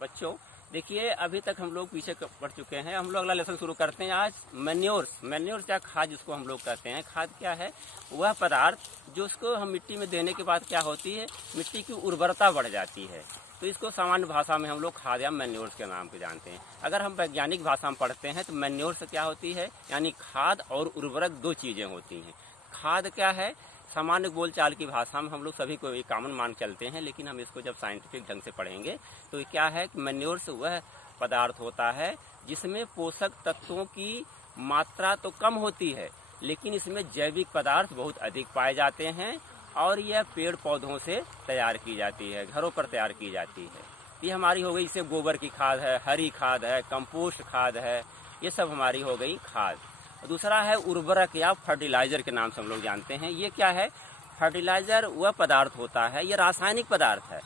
बच्चों देखिए, अभी तक हम लोग पीछे पढ़ चुके हैं। हम लोग अगला लेसन शुरू करते हैं आज। मैन्योर्स या खाद जिसको हम लोग कहते हैं। खाद क्या है? वह पदार्थ जो उसको हम मिट्टी में देने के बाद क्या होती है, मिट्टी की उर्वरता बढ़ जाती है। तो इसको सामान्य भाषा में हम लोग खाद या मैन्योर्स के नाम पे जानते हैं। अगर हम वैज्ञानिक भाषा में पढ़ते हैं तो मैन्योर्स क्या होती है, यानी खाद और उर्वरक दो चीज़ें होती हैं। खाद क्या है? सामान्य बोलचाल की भाषा में हम लोग सभी को एक कॉमन मान चलते हैं, लेकिन हम इसको जब साइंटिफिक ढंग से पढ़ेंगे तो ये क्या है कि मैन्योर्स वह पदार्थ होता है जिसमें पोषक तत्वों की मात्रा तो कम होती है, लेकिन इसमें जैविक पदार्थ बहुत अधिक पाए जाते हैं और यह पेड़ पौधों से तैयार की जाती है, घरों पर तैयार की जाती है। ये हमारी हो गई, इससे गोबर की खाद है, हरी खाद है, कंपोस्ट खाद है, ये सब हमारी हो गई खाद। दूसरा है उर्वरक या फर्टिलाइजर के नाम से हम लोग जानते हैं। ये क्या है? फर्टिलाइजर वह पदार्थ होता है, ये रासायनिक पदार्थ है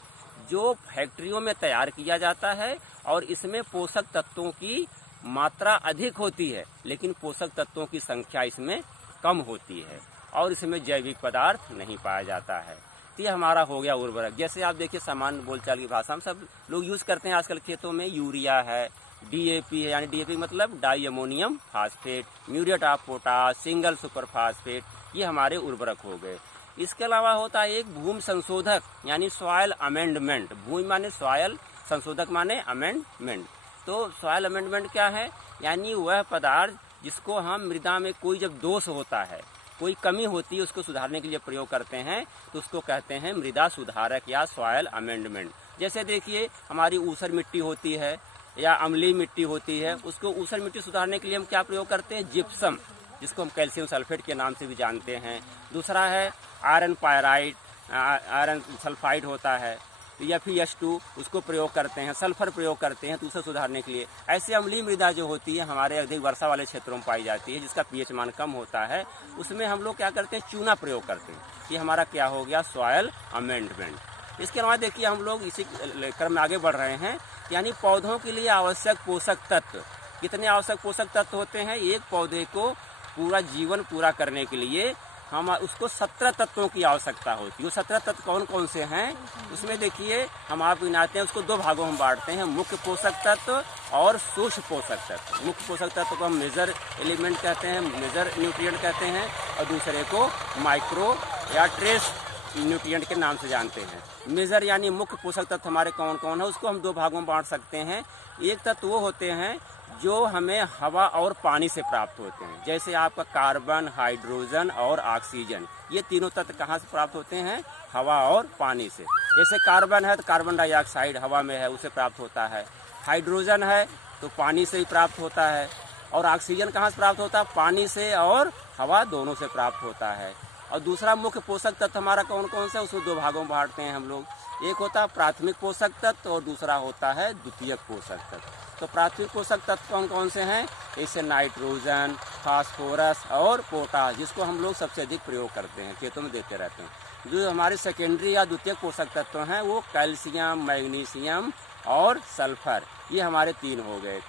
जो फैक्ट्रियों में तैयार किया जाता है और इसमें पोषक तत्वों की मात्रा अधिक होती है, लेकिन पोषक तत्वों की संख्या इसमें कम होती है और इसमें जैविक पदार्थ नहीं पाया जाता है। तो ये हमारा हो गया उर्वरक। जैसे आप देखिए, सामान्य बोलचाल की भाषा में सब लोग यूज़ करते हैं आजकल खेतों में। यूरिया है, DAP है, यानी DAP मतलब di ammonium phosphate, muriate of potash, single super phosphate, ये हमारे उर्वरक हो गए। इसके अलावा होता है एक भूमि संशोधक, यानी सॉयल अमेंडमेंट। भूमि माने सॉयल, संशोधक माने अमेंडमेंट। तो सॉयल अमेंडमेंट क्या है? यानी वह पदार्थ जिसको हम मृदा में कोई जब दोष होता है, कोई कमी होती है, उसको सुधारने के लिए प्रयोग करते हैं, तो उसको कहते हैं मृदा सुधारक या सॉयल अमेंडमेंट। जैसे देखिए, हमारी ऊसर मिट्टी होती है या अम्लीय मिट्टी होती है, उसको ऊसर मिट्टी सुधारने के लिए हम क्या प्रयोग करते हैं? जिप्सम, जिसको हम कैल्शियम सल्फेट के नाम से भी जानते हैं। दूसरा है आयरन पायराइड, आयरन सल्फाइड होता है, या फिर H2, उसको प्रयोग करते हैं। सल्फर प्रयोग करते हैं तो उसे सुधारने के लिए। ऐसे अम्लीय मृदा जो होती है हमारे अधिक वर्षा वाले क्षेत्रों में पाई जाती है, जिसका pH मान कम होता है, उसमें हम लोग क्या करते हैं? चूना प्रयोग करते हैं। ये हमारा क्या हो गया? Soil amendment. इसके अलावा देखिए, हम लोग इसी क्रम में आगे बढ़ रहे हैं, यानी पौधों के लिए आवश्यक पोषक तत्व। कितने आवश्यक पोषक तत्व होते हैं? एक पौधे को पूरा जीवन पूरा करने के लिए हम उसको 17 तत्वों की आवश्यकता होती है। वो 17 तत्व कौन कौन से हैं? उसमें देखिए, हम आपको गिनाते हैं, उसको दो भागों में बांटते हैं, मुख्य पोषक तत्व और सूक्ष्म पोषक तत्व। मुख्य पोषक तत्व को हम मेजर एलिमेंट कहते हैं, मेजर न्यूट्रिएंट कहते हैं, और दूसरे को माइक्रो या ट्रेस न्यूट्रिएंट के नाम से जानते हैं। मेजर यानी मुख्य पोषक तत्व हमारे कौन कौन है, उसको हम दो भागों में बांट सकते हैं। एक तत्व वो होते हैं जो हमें हवा और पानी से प्राप्त होते हैं, जैसे आपका कार्बन, हाइड्रोजन और ऑक्सीजन। ये तीनों तत्व कहाँ से प्राप्त होते हैं? हवा और पानी से। जैसे कार्बन है तो कार्बन डाइऑक्साइड हवा में है, उसे प्राप्त होता है। हाइड्रोजन है तो पानी से ही प्राप्त होता है। और ऑक्सीजन कहाँ से प्राप्त होता है? पानी से और हवा दोनों से प्राप्त होता है। और दूसरा मुख्य पोषक तत्व हमारा कौन कौन सा है, उसको दो भागों में बांटते हैं हम लोग। एक होता है प्राथमिक पोषक तत्व और दूसरा होता है द्वितीयक पोषक तत्व। तो प्राथमिक पोषक तत्व कौन कौन से हैं? जैसे नाइट्रोजन, फास्फोरस और पोटाश, जिसको हम लोग सबसे अधिक प्रयोग करते हैं, खेतों में देते रहते हैं। जो हमारे सेकेंडरी या द्वितीयक पोषक तत्व हैं वो कैल्शियम, मैग्नीशियम और सल्फर, ये हमारे तीन हो गए।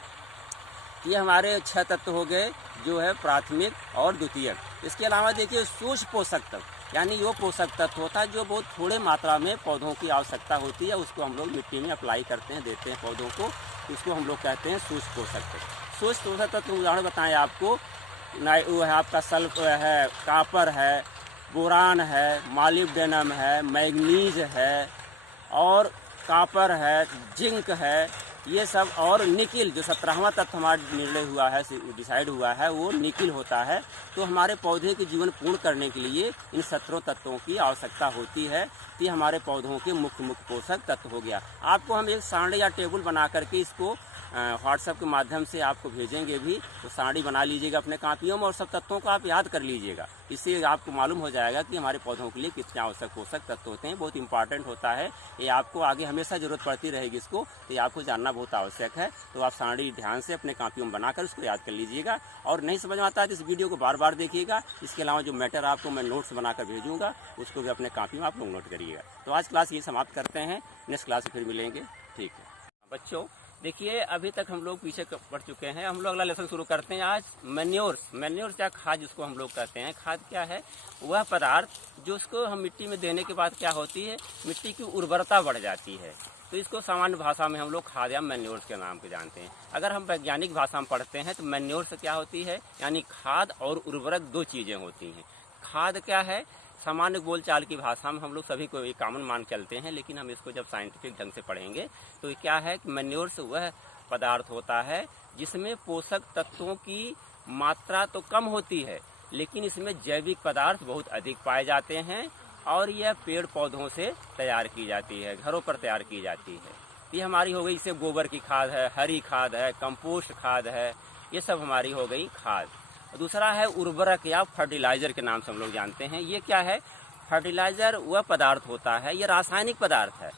ये हमारे 6 तत्व हो गए, जो है प्राथमिक और द्वितीयक। इसके अलावा देखिए सूक्ष्म पोषक तत्व, यानी वो पोषक तत्व होता है जो बहुत थोड़े मात्रा में पौधों की आवश्यकता होती है, उसको हम लोग मिट्टी में अप्लाई करते हैं, देते हैं पौधों को, उसको हम लोग कहते हैं सूक्ष्म पोषक तत्व। सूक्ष्म पोषक तत्व उदाहरण बताएं आपको, वो है आपका सल्फर है, कापर है, बोरान है, मॉलिब्डेनम है, मैग्नीज है और कापर है, जिंक है, ये सब। और निकिल, जो 17वां तत्व हमारा निर्णय हुआ है, डिसाइड हुआ है, वो निकिल होता है। तो हमारे पौधे के जीवन पूर्ण करने के लिए इन 17 तत्वों की आवश्यकता होती है। तो ये हमारे पौधों के मुख्य पोषक तत्व हो गया। आपको हम एक सारणी या टेबल बना करके इसको व्हाट्सएप के माध्यम से आपको भेजेंगे भी, तो सारणी बना लीजिएगा अपने कापियों में और सब तत्वों को आप याद कर लीजिएगा। इससे आपको मालूम हो जाएगा कि हमारे पौधों के लिए कितने आवश्यक पोषक तत्व होते हैं। बहुत इंपॉर्टेंट होता है ये, आपको आगे हमेशा जरूरत पड़ती रहेगी इसको, तो ये आपको जानना बहुत आवश्यक है। तो आप सारणी ध्यान से अपने कापियों में बनाकर उसको याद कर लीजिएगा। और नहीं समझ में आता है तो इस वीडियो को बार बार देखिएगा। इसके अलावा जो मैटर आपको मैं नोट्स बनाकर भेजूँगा, उसको भी अपने कापी में आप लोग नोट करिएगा। तो आज क्लास ये समाप्त करते हैं, नेक्स्ट क्लास में फिर मिलेंगे। ठीक है बच्चों, देखिए अभी तक हम लोग पीछे पढ़ चुके हैं। हम लोग अगला लेसन शुरू करते हैं आज। मैन्योर्स या खाद जिसको हम लोग कहते हैं। खाद क्या है? वह पदार्थ जो उसको हम मिट्टी में देने के बाद क्या होती है, मिट्टी की उर्वरता बढ़ जाती है। तो तो इसको सामान्य भाषा में हम लोग खाद या मैन्योर्स के नाम से जानते हैं। अगर हम वैज्ञानिक भाषा में पढ़ते हैं तो मैन्योर्स क्या होती है, यानी खाद और उर्वरक दो चीज़ें होती हैं। खाद क्या है, सामान्य बोलचाल की भाषा में हम लोग सभी को एक कॉमन मान चलते हैं, लेकिन हम इसको जब साइंटिफिक ढंग से पढ़ेंगे तो ये क्या है कि मैन्योर्स वह पदार्थ होता है जिसमें पोषक तत्वों की मात्रा तो कम होती है, लेकिन इसमें जैविक पदार्थ बहुत अधिक पाए जाते हैं और यह पेड़ पौधों से तैयार की जाती है, घरों पर तैयार की जाती है। ये हमारी हो गई, इससे गोबर की खाद है, हरी खाद है, कंपोस्ट खाद है, ये सब हमारी हो गई खाद। दूसरा है उर्वरक या फर्टिलाइजर के नाम से हम लोग जानते हैं। ये क्या है, फर्टिलाइजर वह पदार्थ होता है, ये रासायनिक पदार्थ है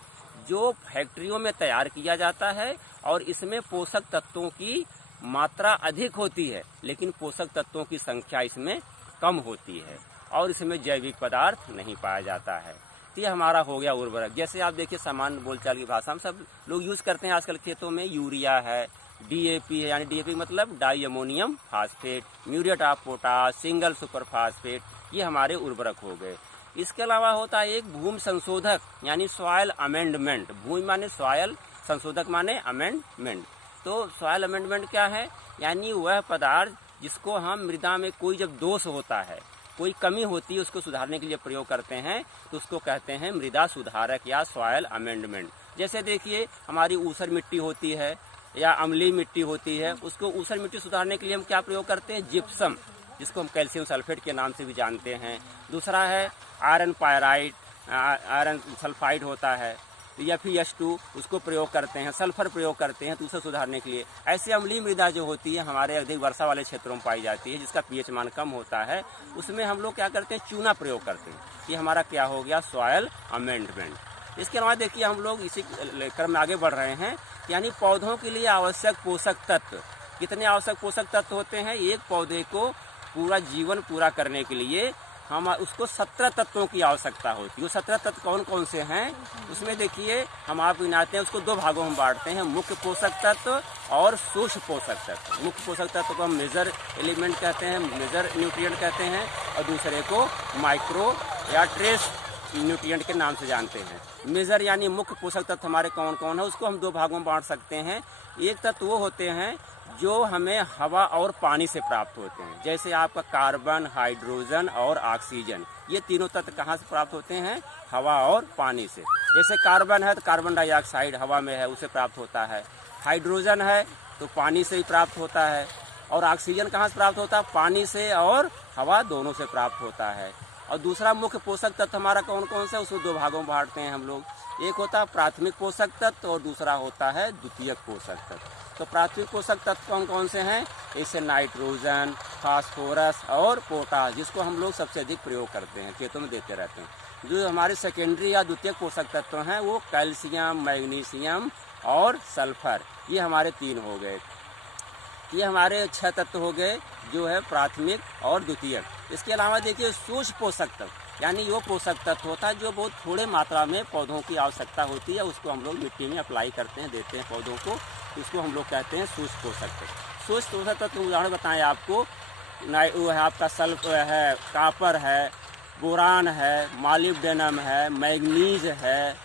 जो फैक्ट्रियों में तैयार किया जाता है और इसमें पोषक तत्वों की मात्रा अधिक होती है, लेकिन पोषक तत्वों की संख्या इसमें कम होती है और इसमें जैविक पदार्थ नहीं पाया जाता है। तो ये हमारा हो गया उर्वरक। जैसे आप देखिए सामान्य बोलचाल की भाषा में सब लोग यूज़ करते हैं आजकल खेतों में, यूरिया है, डीएपी है, यानी डीएपी मतलब di ammonium phosphate, muriate of potash, single super phosphate, ये हमारे उर्वरक हो गए। इसके अलावा होता है एक भूमि संशोधक यानी सॉयल अमेंडमेंट। भूमि माने सॉयल, संशोधक माने अमेंडमेंट। तो सॉयल अमेंडमेंट क्या है, यानी वह पदार्थ जिसको हम मृदा में कोई जब दोष होता है, कोई कमी होती है, उसको सुधारने के लिए प्रयोग करते हैं, तो उसको कहते हैं मृदा सुधारक या सॉयल अमेंडमेंट। जैसे देखिए हमारी ऊसर मिट्टी होती है या अम्लीय मिट्टी होती है, उसको ऊसर मिट्टी सुधारने के लिए हम क्या प्रयोग करते हैं, जिप्सम, जिसको हम कैल्शियम सल्फेट के नाम से भी जानते हैं। दूसरा है आयरन पायराइड, आयरन सल्फाइड होता है, या फिर H2, उसको प्रयोग करते हैं, सल्फर प्रयोग करते हैं तो उसे सुधारने के लिए। ऐसे अम्लीय मृदा जो होती है हमारे अधिक वर्षा वाले क्षेत्रों में पाई जाती है, जिसका pH मान कम होता है, उसमें हम लोग क्या करते हैं, चूना प्रयोग करते हैं। ये हमारा क्या हो गया, सॉयल अमेंडमेंट। इसके अलावा देखिए हम लोग इसी क्रम में आगे बढ़ रहे हैं, यानी पौधों के लिए आवश्यक पोषक तत्व। कितने आवश्यक पोषक तत्व होते हैं, एक पौधे को पूरा जीवन पूरा करने के लिए हम उसको 17 तत्वों की आवश्यकता होती है। वो 17 तत्व कौन कौन से हैं, उसमें देखिए हम आपको गिनाते हैं, उसको दो भागों में बांटते हैं, मुख्य पोषक तत्व और सूक्ष्म पोषक तत्व। मुख्य पोषक तत्व को हम मेजर एलिमेंट कहते हैं, मेजर न्यूट्रिएंट कहते हैं, और दूसरे को माइक्रो या ट्रेस न्यूट्रिएंट के नाम से जानते हैं। मेजर यानी मुख्य पोषक तत्व हमारे कौन कौन है, उसको हम दो भागों में बांट सकते हैं। एक तत्व वो होते हैं जो हमें हवा और पानी से प्राप्त होते हैं, जैसे आपका कार्बन, हाइड्रोजन और ऑक्सीजन। ये तीनों तत्व कहाँ से प्राप्त होते हैं, हवा और पानी से। जैसे कार्बन है तो कार्बन डाइऑक्साइड हवा में है, उसे प्राप्त होता है। हाइड्रोजन है तो पानी से ही प्राप्त होता है, और ऑक्सीजन कहाँ से प्राप्त होता है, पानी से और हवा दोनों से प्राप्त होता है। और दूसरा मुख्य पोषक तत्व हमारा कौन कौन सा, उसको दो भागों में बांटते हैं हम लोग। एक होता है प्राथमिक पोषक तत्व और दूसरा होता है द्वितीयक पोषक तत्व। तो प्राथमिक पोषक तत्व कौन कौन से हैं, जैसे नाइट्रोजन, फास्फोरस और पोटाश, जिसको हम लोग सबसे अधिक प्रयोग करते हैं, खेतों में देते रहते हैं। जो हमारे सेकेंडरी या द्वितीयक पोषक तत्व हैं वो कैल्शियम, मैग्नीशियम और सल्फर, ये हमारे तीन हो गए। ये हमारे 6 तत्व हो गए जो है प्राथमिक और द्वितीयक। इसके अलावा देखिए सूक्ष्म पोषक तत्व, यानी वो पोषक तत्व होता है जो बहुत थोड़े मात्रा में पौधों की आवश्यकता होती है, उसको हम लोग मिट्टी में अप्लाई करते हैं, देते हैं पौधों को, उसको हम लोग कहते हैं सूक्ष्म पोषक तत्व। सूक्ष्म पोषक तत्व उदाहरण बताएं आपको, वो है आपका सल्फर है, कापर है, बोरान है, मालिब्डेनम है, मैग्नीज है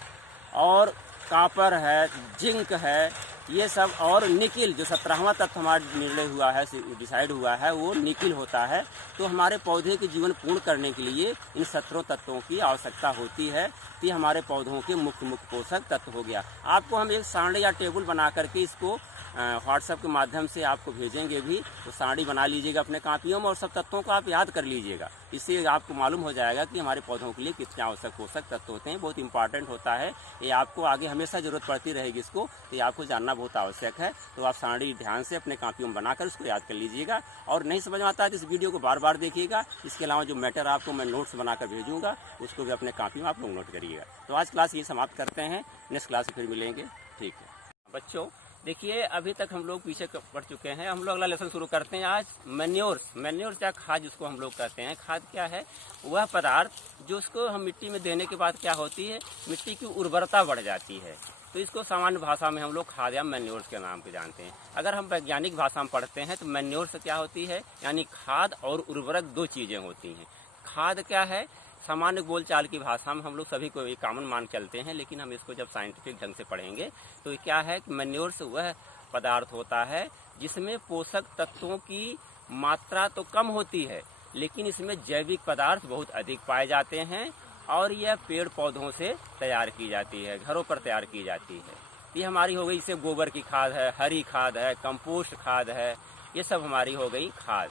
और कापर है, जिंक है, ये सब, और निकिल जो 17वां तत्व हमारा निर्णय हुआ है, डिसाइड हुआ है, वो निकिल होता है। तो हमारे पौधे के जीवन पूर्ण करने के लिए इन 17 तत्वों की आवश्यकता होती है। तो ये हमारे पौधों के मुख्य पोषक तत्व हो गया। आपको हम एक सारणी या टेबल बना करके इसको व्हाट्सएप के माध्यम से आपको भेजेंगे भी, तो सारणी बना लीजिएगा अपने कापियों में और सब तत्वों को आप याद कर लीजिएगा। इससे आपको मालूम हो जाएगा कि हमारे पौधों के लिए कितने आवश्यक पोषक तत्व होते हैं। बहुत इंपॉर्टेंट होता है ये, आपको आगे हमेशा जरूरत पड़ती रहेगी इसको, तो ये आपको जानना बहुत आवश्यक है। तो आप सारणी ध्यान से अपने कापियों में बनाकर उसको याद कर लीजिएगा, और नहीं समझ में आता है तो इस वीडियो को बार बार देखिएगा। इसके अलावा जो मैटर आपको मैं नोट्स बनाकर भेजूँगा उसको भी अपने कापी में आप लोग नोट करिएगा। तो आज क्लास ये समाप्त करते हैं, नेक्स्ट क्लास से फिर मिलेंगे। ठीक है बच्चों, देखिए अभी तक हम लोग पीछे पढ़ चुके हैं, हम लोग अगला लेसन शुरू करते हैं आज। मैन्योर्स या खाद जिसको हम लोग कहते हैं। खाद क्या है, वह पदार्थ जो उसको हम मिट्टी में देने के बाद क्या होती है, मिट्टी की उर्वरता बढ़ जाती है। तो इसको सामान्य भाषा में हम लोग खाद या मैन्योर्स के नाम से जानते हैं। अगर हम वैज्ञानिक भाषा में पढ़ते हैं तो मैन्योर्स क्या होती है, यानी खाद और उर्वरक दो चीज़ें होती हैं। खाद क्या है, सामान्य बोलचाल की भाषा में हम लोग सभी को एक कॉमन मान चलते हैं, लेकिन हम इसको जब साइंटिफिक ढंग से पढ़ेंगे तो ये क्या है कि मैन्योर्स वह पदार्थ होता है जिसमें पोषक तत्वों की मात्रा तो कम होती है, लेकिन इसमें जैविक पदार्थ बहुत अधिक पाए जाते हैं और यह पेड़ पौधों से तैयार की जाती है, घरों पर तैयार की जाती है। ये हमारी हो गई, इससे गोबर की खाद है, हरी खाद है, कंपोस्ट खाद है, ये सब हमारी हो गई खाद।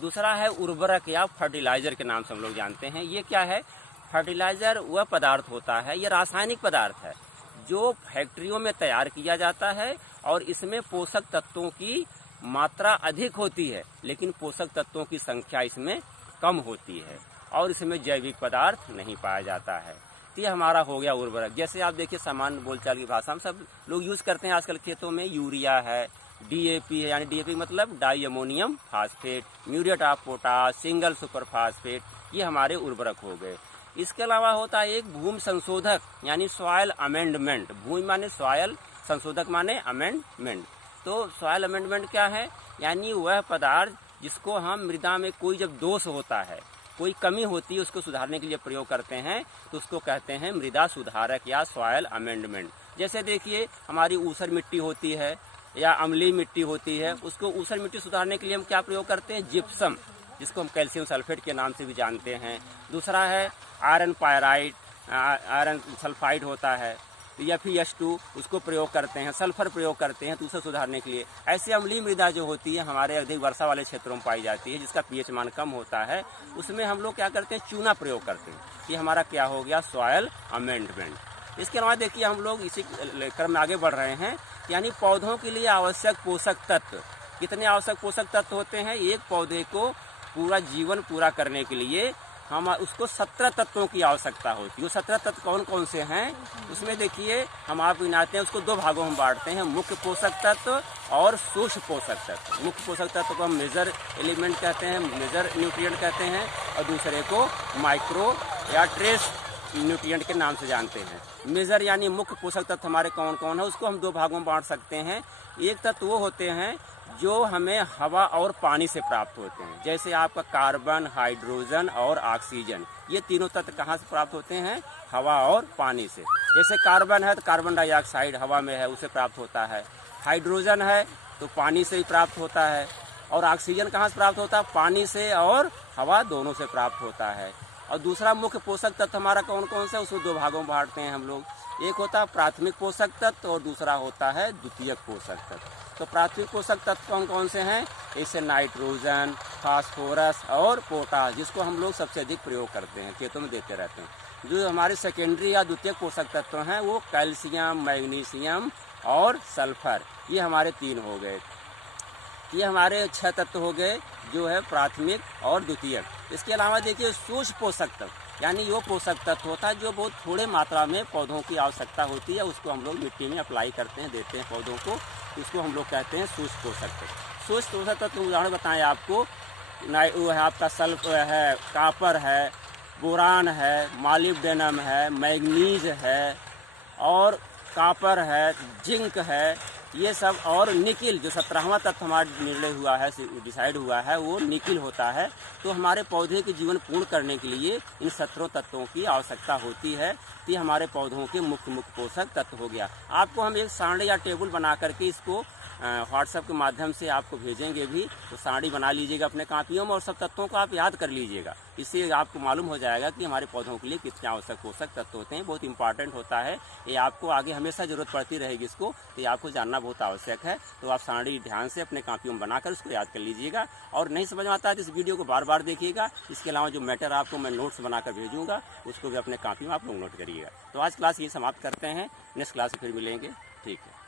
दूसरा है उर्वरक या फर्टिलाइजर के नाम से हम लोग जानते हैं। ये क्या है? फर्टिलाइजर वह पदार्थ होता है, ये रासायनिक पदार्थ है जो फैक्ट्रियों में तैयार किया जाता है और इसमें पोषक तत्वों की मात्रा अधिक होती है, लेकिन पोषक तत्वों की संख्या इसमें कम होती है और इसमें जैविक पदार्थ नहीं पाया जाता है। तो ये हमारा हो गया उर्वरक। जैसे आप देखिए सामान्य बोलचाल की भाषा में सब लोग यूज़ करते हैं आजकल खेतों में, यूरिया है, DAP है, यानी DAP मतलब di ammonium phosphate, muriate of potash, single super phosphate, ये हमारे उर्वरक हो गए। इसके अलावा होता है एक भूमि संशोधक यानी सॉयल अमेंडमेंट। भूमि माने सॉयल, संशोधक माने अमेंडमेंट। तो सॉयल अमेंडमेंट क्या है? यानी वह पदार्थ जिसको हम मृदा में कोई जब दोष होता है, कोई कमी होती है, उसको सुधारने के लिए प्रयोग करते हैं तो उसको कहते हैं मृदा सुधारक या सॉयल अमेंडमेंट। जैसे देखिए हमारी ऊसर मिट्टी होती है या अम्लीय मिट्टी होती है, उसको ऊसर मिट्टी सुधारने के लिए हम क्या प्रयोग करते हैं? जिप्सम, जिसको हम कैल्शियम सल्फेट के नाम से भी जानते हैं। दूसरा है आयरन पायराइड, आयरन सल्फाइड होता है, या फिर H2, उसको प्रयोग करते हैं, सल्फर प्रयोग करते हैं तो उसे सुधारने के लिए। ऐसे अम्लीय मृदा जो होती है हमारे अधिक वर्षा वाले क्षेत्रों में पाई जाती है, जिसका pH मान कम होता है, उसमें हम लोग क्या करते हैं? चूना प्रयोग करते हैं। ये हमारा क्या हो गया? Soil amendment. इसके अलावा देखिए हम लोग इसी क्रम में आगे बढ़ रहे हैं, यानी पौधों के लिए आवश्यक पोषक तत्व। कितने आवश्यक पोषक तत्व होते हैं? एक पौधे को पूरा जीवन पूरा करने के लिए हम उसको 17 तत्वों की आवश्यकता होती है। वो 17 तत्व कौन कौन से हैं? उसमें देखिए हम आप गिनाते हैं, उसको दो भागों में बांटते हैं, मुख्य पोषक तत्व और सूक्ष्म पोषक तत्व। मुख्य पोषक तत्व को हम मेजर एलिमेंट कहते हैं, मेजर न्यूट्रिएंट कहते हैं, और दूसरे को माइक्रो या ट्रेस न्यूट्रिएंट के नाम से जानते हैं। मेजर यानी मुख्य पोषक तत्व हमारे कौन कौन है, उसको हम दो भागों में बांट सकते हैं। एक तत्व वो होते हैं जो हमें हवा और पानी से प्राप्त होते हैं, जैसे आपका कार्बन, हाइड्रोजन और ऑक्सीजन। ये तीनों तत्व कहाँ से प्राप्त होते हैं? हवा और पानी से। जैसे कार्बन है तो कार्बन डाइऑक्साइड हवा में है, उसे प्राप्त होता है। हाइड्रोजन है तो पानी से ही प्राप्त होता है, और ऑक्सीजन कहाँ से प्राप्त होता है? पानी से और हवा दोनों से प्राप्त होता है। और दूसरा मुख्य पोषक तत्व हमारा कौन कौन सा है, उसको दो भागों में बांटते हैं हम लोग। एक होता है प्राथमिक पोषक तत्व और दूसरा होता है द्वितीयक पोषक तत्व। तो प्राथमिक पोषक तत्व कौन कौन से हैं? जैसे नाइट्रोजन, फास्फोरस और पोटाश, जिसको हम लोग सबसे अधिक प्रयोग करते हैं, खेतों में देते रहते हैं। जो हमारे सेकेंडरी या द्वितीयक पोषक तत्व हैं वो कैल्शियम, मैग्नीशियम और सल्फर, ये हमारे 3 हो गए। ये हमारे 6 तत्व हो गए जो है प्राथमिक और द्वितीयक। इसके अलावा देखिए सूक्ष्म पोषक तत्व, यानी वो पोषक तत्व होता है जो बहुत थोड़े मात्रा में पौधों की आवश्यकता होती है, उसको हम लोग मिट्टी में अप्लाई करते हैं, देते हैं पौधों को, उसको हम लोग कहते हैं सूक्ष्म पोषक तत्व। सूक्ष्म पोषक तत्व उदाहरण बताएं आपको, वो है आपका सल्फर है, कापर है, बोरान है, मॉलिब्डेनम है, मैग्नीज है और कापर है, जिंक है, ये सब, और निकिल जो 17वां तत्व हमारा निर्णय हुआ है, डिसाइड हुआ है, वो निकिल होता है। तो हमारे पौधे के जीवन पूर्ण करने के लिए इन 17 तत्वों की आवश्यकता होती है। तो ये हमारे पौधों के मुख्य पोषक तत्व हो गया। आपको हम एक सारणी या टेबल बना करके इसको व्हाट्सएप के माध्यम से आपको भेजेंगे भी, तो सारणी बना लीजिएगा अपने कापियों में और सब तत्वों को आप याद कर लीजिएगा। इससे आपको मालूम हो जाएगा कि हमारे पौधों के लिए कितने आवश्यक पोषक तत्व होते हैं। बहुत इंपॉर्टेंट होता है ये, आपको आगे हमेशा जरूरत पड़ती रहेगी इसको, तो ये आपको जानना बहुत आवश्यक है। तो आप सारणी ध्यान से अपने कापियों में बनाकर उसको याद कर लीजिएगा, और नहीं समझ में आता है तो इस वीडियो को बार बार देखिएगा। इसके अलावा जो मैटर आपको मैं नोट्स बनाकर भेजूँगा उसको भी अपने कापी में आप लोग नोट करिएगा। तो आज क्लास ये समाप्त करते हैं, नेक्स्ट क्लास में फिर मिलेंगे। ठीक है।